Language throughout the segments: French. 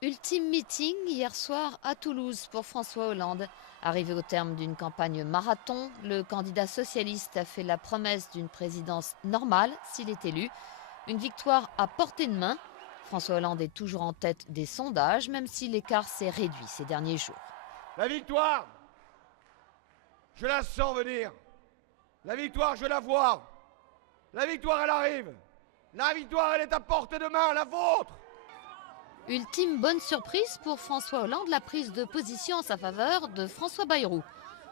Ultime meeting hier soir à Toulouse pour François Hollande. Arrivé au terme d'une campagne marathon, le candidat socialiste a fait la promesse d'une présidence normale s'il est élu. Une victoire à portée de main. François Hollande est toujours en tête des sondages, même si l'écart s'est réduit ces derniers jours. La victoire, je la sens venir. La victoire, je la vois. La victoire, elle arrive. La victoire, elle est à portée de main, la vôtre. Ultime bonne surprise pour François Hollande, la prise de position en sa faveur de François Bayrou.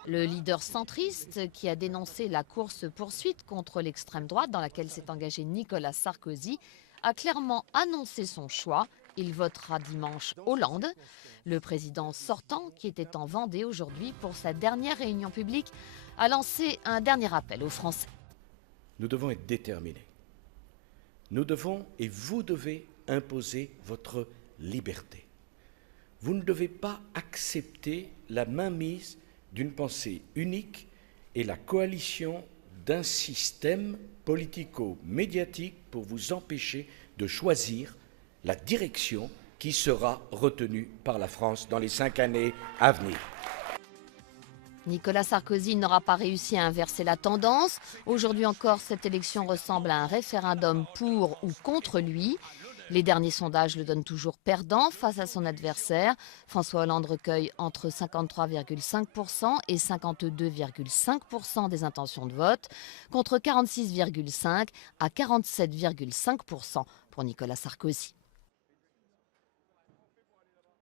Le leader centriste qui a dénoncé la course-poursuite contre l'extrême droite dans laquelle s'est engagé Nicolas Sarkozy a clairement annoncé son choix. Il votera dimanche Hollande. Le président sortant, qui était en Vendée aujourd'hui pour sa dernière réunion publique, a lancé un dernier appel aux Français. Nous devons être déterminés. Nous devons, et vous devez, imposer votre liberté. Vous ne devez pas accepter la mainmise d'une pensée unique et la coalition d'un système politico-médiatique pour vous empêcher de choisir la direction qui sera retenue par la France dans les 5 années à venir. Nicolas Sarkozy n'aura pas réussi à inverser la tendance. Aujourd'hui encore, cette élection ressemble à un référendum pour ou contre lui. Les derniers sondages le donnent toujours perdant face à son adversaire. François Hollande recueille entre 53,5% et 52,5% des intentions de vote, contre 46,5% à 47,5% pour Nicolas Sarkozy.